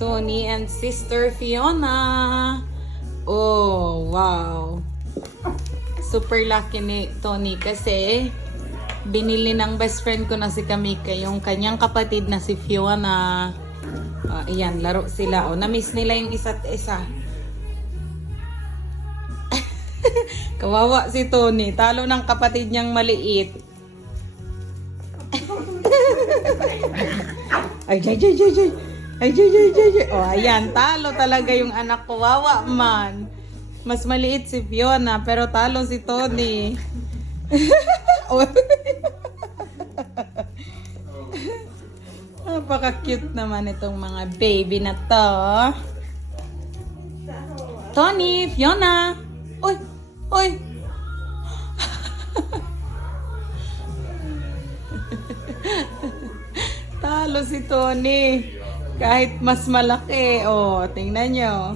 Tony and Sister Fiona. Oh, wow. Super lucky ni Tony kasi binili ng best friend ko na si Kamika yung kanyang kapatid na si Fiona. Ayan, laro sila. Oh, na-miss nila yung isa't isa. Kawawa si Tony. Talo ng kapatid niyang maliit. Ay, jay, jay, jay, jay. Ay, jay, jay, jay, jay. Oh, ayan. Talo talaga yung anak ko. Wawa man. Mas maliit si Fiona, pero talo si Tony. Napaka-cute naman itong mga baby na to. Tony, Fiona. Uy, uy. Talo si Tony. Kahit mas malaki. Oh, tingnan nyo.